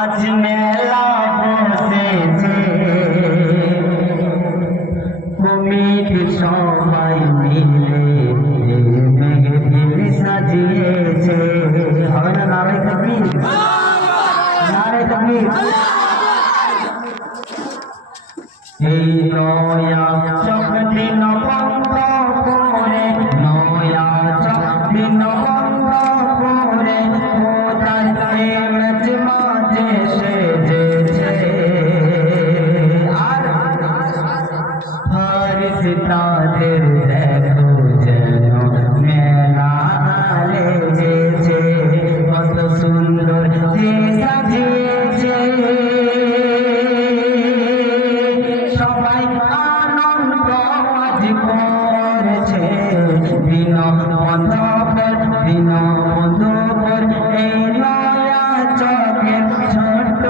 আজ মেলা বসেছে কমিটি সবাই মিলে মেঘ সাজিয়েছে। হবে না? নারে তাকবীর, নারে তাকবীর। এই নয়া চক দিন বন্ধ করে, নয়া চক দিন বন্ধ করে কোথায় মেজ মাঝে সেজেছে। আর ফারিস্তাদের দেখো যেন মেলা লেগেছে, কত সুন্দর যে সাজিয়েছে। সবাই আনন্দ আজ করছে, দিন বন্ধ কর এই নয়া চকের ছোট্ট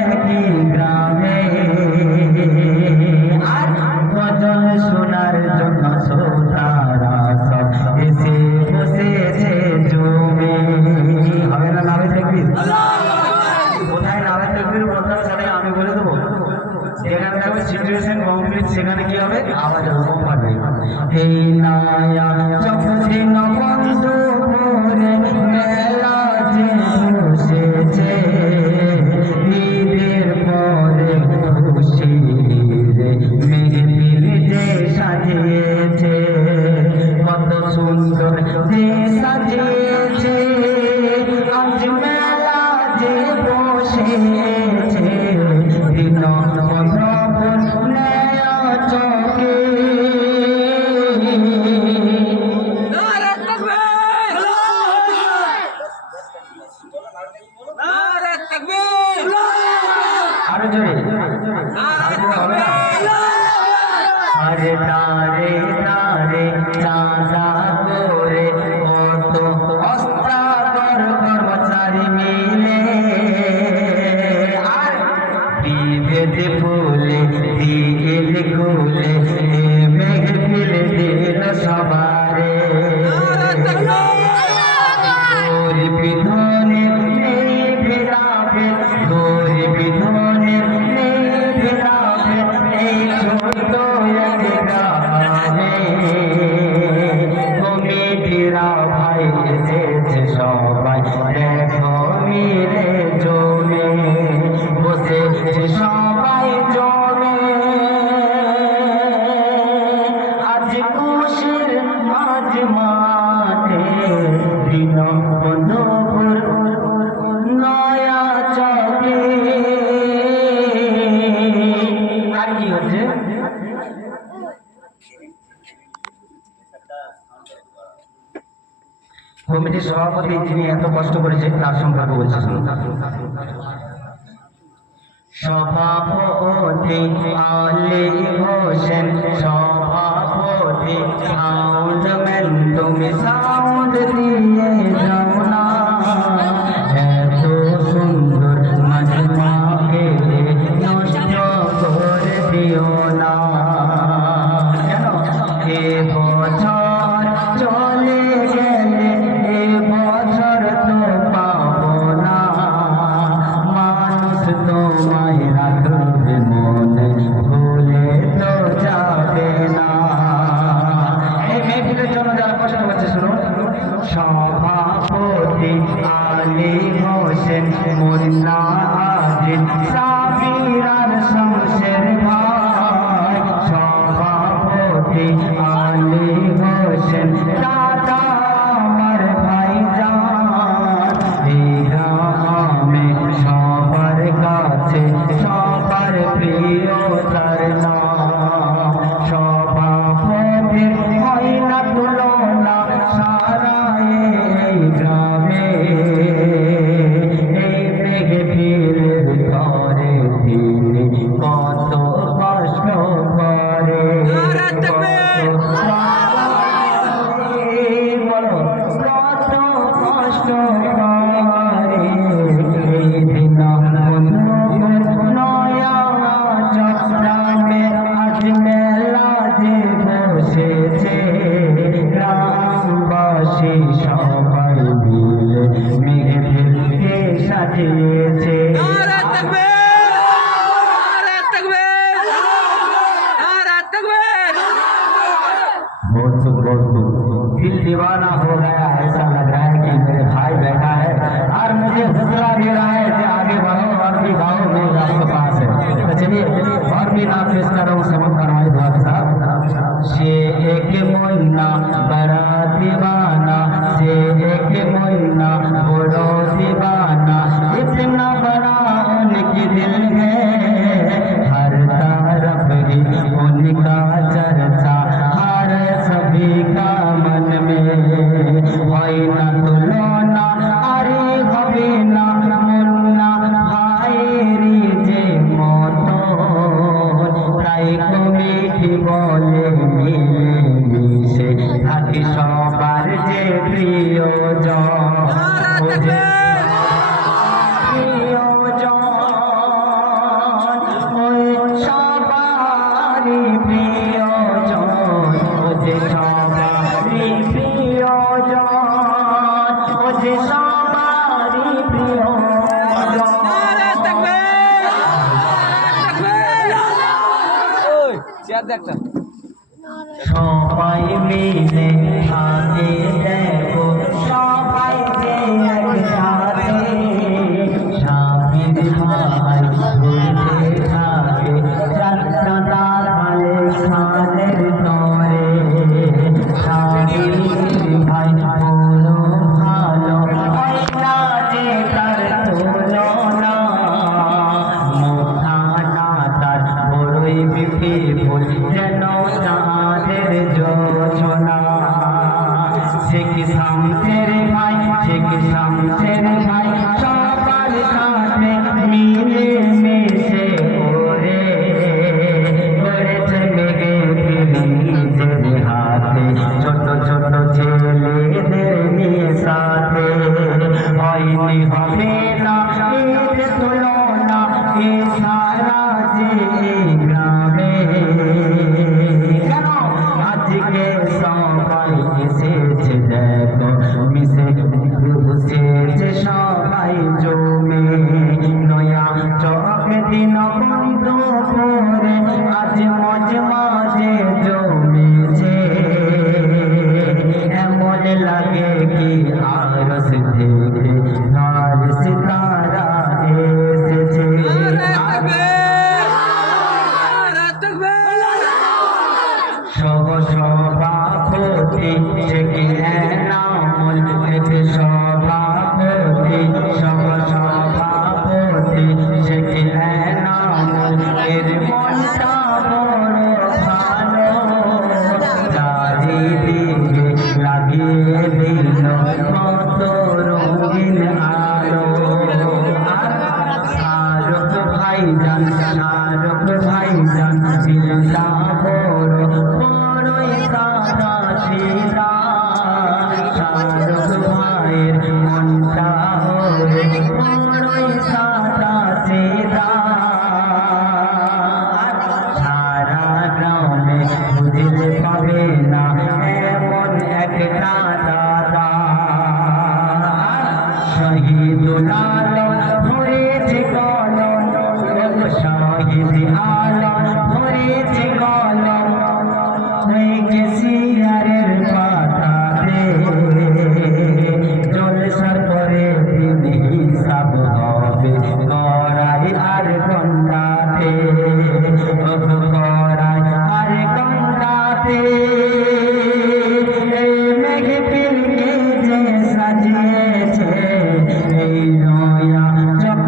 একই গ্রামে। আর গজল শোনার জন্য শ্রোতারা সব এসে বসেছে জমে। হবে না? নারে তাকবীর। কোথায় নারে তাকবীর বলতে হবে? আমি বলে দেবো। যেখানে থাকবে সিচুয়েশন কমপ্লিট, সেখানে কি হবে? আওয়াজ হবে। এই নয়া চক দিন বন্ধ করে মেলা যে বসেছে, ঈদের পরে খুশির মেহফিল যে সাজিয়েছে, কত সুন্দর যে সাজিয়েছে। আজ মেলা যে বসেছে দিন বন্ধুর নয়া চকে। আরো জোরে। আরে তারে তারে চাঁদা করে কত অস্ত্রাগার কর্মচারী মিলে, আর বিভেদ ফুলে দিল খুলে মেঘফিল দিল সবারে। গরিব ধনের নেই ভেদাভেদ, গরিব ধনের নেই ভেদাভেদ এই ছোট্ট এক গ্রামে। কমিটিরা ভাই এসেছে সবাই দেখো মিলে জমে, বসেছে সবাই জমে। আজ খুশির মাঝ মাঠে দিন বন্ধুর নয়া চকে। আর কি হচ্ছে? কমিটির সভাপতি যিনি এত কষ্ট করেছেন তার সম্পর্কে বলছি। সভাপতি আলী হোসেন, সভাপতি সাউন্ডম্যান, তুমি সাউন্ড দিয়ে যাও না। এত সুন্দর মজমাকে নষ্ট করে দিও না। কেন? এ বছর চলে গেলে এ বছর তো পাবো না, মানুষ তোমায় রাখবে মনে, ভুলে তো যাবে না। এই মেয়েগুলোর জন্য যারা কষ্ট করছে শুনুন। সভাপতি কাটিয়েছে। নারে তাকবীর, নারে তাকবীর, নারে তাকবীর। दिल दीवाना हो गया, ऐसा लग रहा है कि मेरे भाई बैठा है और मुझे हौसला दे रहा है कि आगे बढ़ो और भी गाओ, मेरे आपके पास है। तो चलिए और भी नाम पेश कर रहा हूँ, समझ फरमाइए दुआ के साथ। से एक मुन्ना बड़ा दीवाना, से एक मुन्ना बड़ा दीवाना, इतना बड़ा उनकी दिल है, हर तरफ ही उनका चर्चा, हर सभी का मन में হয় না তুলনা, আরে হবে না মুন্না ভাইয়েরই যে মতো, তাই কমিটি বলে মিলেমিশে থাকি সবার যে প্রিয়জন, ও যে প্রিয়জন, ওই সবারই প্রিয়জন, ও যে সবারই প্রিয়জন, ও যে সবারই প্রিয়জন। নারে তাকবীর, নারে তাকবীর। ওই চেয়ার দেখটা। সবাই মিলে থাকে দেখো, সবাই যে একসাথে, স্বামীর ভাই ঘুরতে থাকে যাত্রা তালে খালের তরে, স্বামীর ভাই বলো ভালো, হয় না যে তার তুলনা, মুখা না তার বড়ই বিপুল, যেন চাঁদের যোছনা। শেখ শামসের ভাই, শেখ শামসের ভাই, সবার সাথে মিলে মিশে ওরে করেছে মেঘে নিজের হাতে, ছোট ছোট ছেলেদের নিয়ে সাথে, হয়নি হবে না এর তুলনা, এ সারা যে গ্রামে, কেন আজকে সবাই এসেছে দেখো, মিশে বসেছে সবাই জমে, নয়া চক দিন বন্ধ করে আজ মজ মাঝে জমেছে, এমন লাগে কি আরস থেকে তার সিতারা এসেছে। নারে তাকবীর, নারে তাকবীর। সভাপতি শেখ এনামুল, এক সভাপতি, সভাপতি শেখ এনামুল, এর মনটা বড় ভালো, চারিদিকে লাগিয়ে দিল কত রঙিন আলো। শাহরুখ ভাইজান, শাহরুখ ভাইজান, দিলটা বড় বড়ই সাদা সিধা, শাহরুখ ভাইয়ের মনটা বড়ই সাদা সিধা, সারা গ্রামে খুঁজলে পাবে না এমন একটা দাদা। শহীদুল আলম ধরেছে কলম, শহীদ আলম ধরেছে কলম, হয়েছে সিয়ারের পাতাতে, জলসার পরে দিন হিসাব হবে কড়াই আর গন্ডাতে, কড়াই আর গন্ডাতে, এই মেঘপিলকে যে সাজিয়েছে, এই নয়া চক,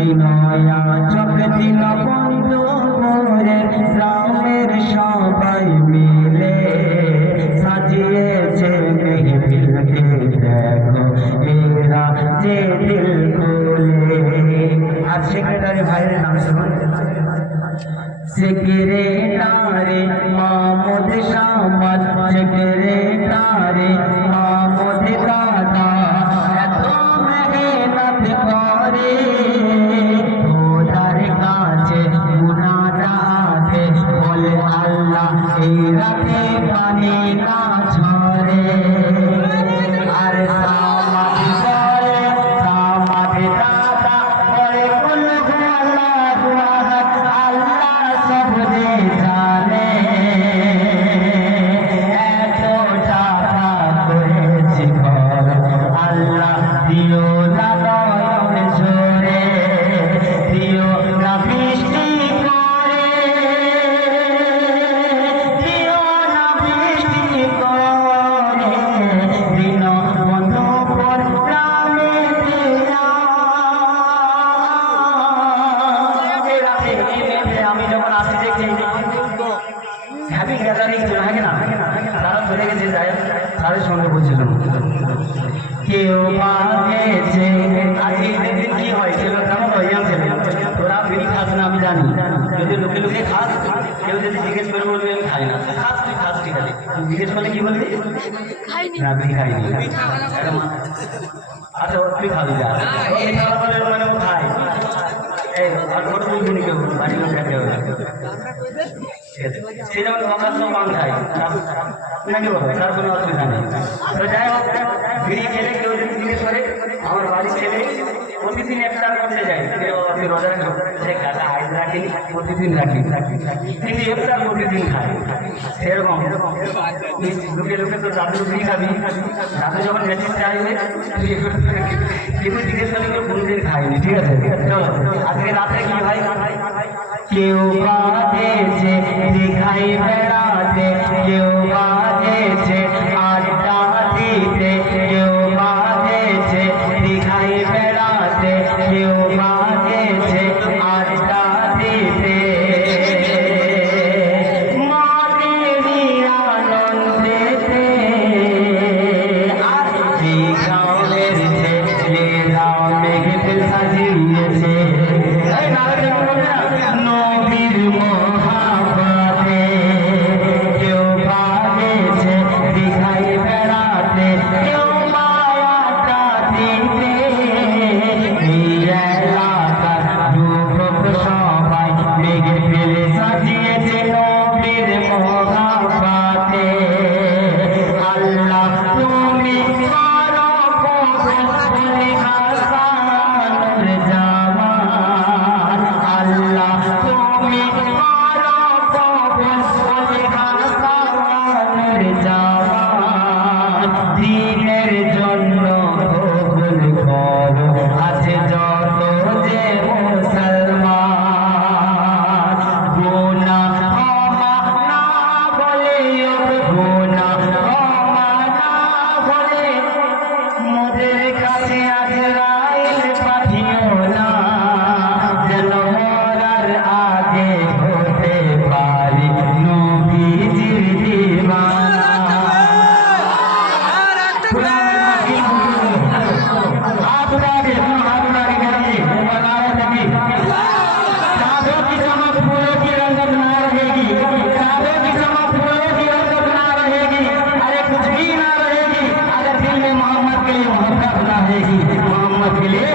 এই নয়া চক দিন বন্ধ করে গ্রামের সবাই মিলে সাজিয়েছে মেঘপিলকে দেখো, এরা যে দিল খুলে। আর সেক্রেটারি ভাইয়ের নাম শুনুন, সেক্রেটারি মাহমুদ শামাল, সেক্রেটারি মাহমুদ দাদা, এত মেহনত করে খোদার কাছে মুনাজাতে, বলে আল্লাহ এই রাতে পানি না ঝরে, আর সামাদ বলে সামাদ দাদা না তুই খাইনি আচ্ছা তুই খাবি যা এই ফলাফলের মানে ও খাই এই আর ফটো তুলবি কেউ বাড়ির লোক খেতে হবে সে যেমন অকাশ্য পান খায় নাকি বলো তার কোনো অসুবিধা নেই তো যাই হোক বিড়ি খেলে কেউ যদি জিজ্ঞেস করে আমার বাড়ির ছেলে প্রতিদিন ইফতার করতে যায় আপনি রোজা সে গাটা আইস রাখিনি প্রতিদিন রাখি কিন্তু ইফতার প্রতিদিন খায় সেরকম লুকে লুকে তো দাদু বিড়ি খাবি দাদু যখন মেশিন চাইবে কিন্তু জিজ্ঞেস করলে কেউ কোনোদিন খায়নি ঠিক আছে চলো আজকে রাত্রে কি ভাই কেউ বাজেছে দেখাই বেড়াতে কেউ বাজেছে আড্ডা দিতে কেউ বাজেছে দেখাই বেড়াতে কেউ বাজেছে আড্ডা দিতে মাদেরই আনন্দেতে আর এই গাঁয়ের ছেলেরা মেঘে সাজিয়েছে নবীর মহাব্বতে কেউ বাজেছে দেখাই বেড়াতে কেউ মায়াটা দিতে এই এলাকার যুবক সবাই মেঘে ফেলে সাজিয়েছে নবীর মহাব্বতে আল্লাহ তুমি পারো বলে হাসানুর জামান আল্লাহ তুমি পারো বলে হাসানুর জামান দিনের জন্য কবুল করো আছে যত যে মুসলমান গুনাহ ক্ষমা না বলে গুনাহ ক্ষমা না বলে মোদের কাছে আজরাইল পাঠিও না যেন মরার আগে হতে পারি নবীজির দিওয়ানা हाथ उठाके करिए नारा तकबीर साधु की चमक फूलों की रंगत ना रहेगी साधु की चमक फूलों की रंगत ना रहेगी अरे कुछ भी ना रहेगी अरे दिल में मोहम्मद के लिए मोहब्बत ना रहेगी मोहम्मद के लिए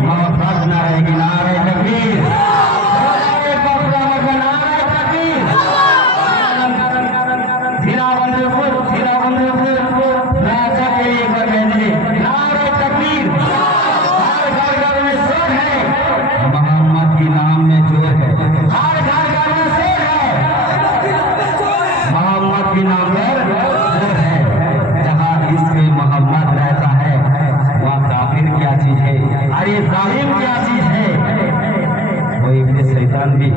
मोहब्बत ना रहेगी नारा तकबीर धीरा बंदूक राजा के लिए कर दीजिए नारे तकबीर हर घर घर में शोर है मोहम्मद के नाम में जोर है हर घर घर में शोर है मोहम्मद के नाम में जोर है जहाँ इसके मोहम्मद रहता है वहाँ काफिर क्या चीज है और ये जालिम क्या चीज है वो इब्ने शैतान भी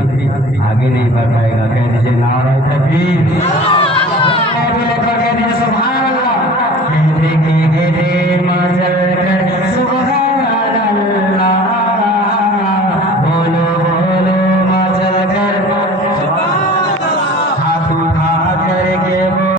आगे नहीं बढ़ पाएगा कह दीजिए नारा तकबीर कह दीजिए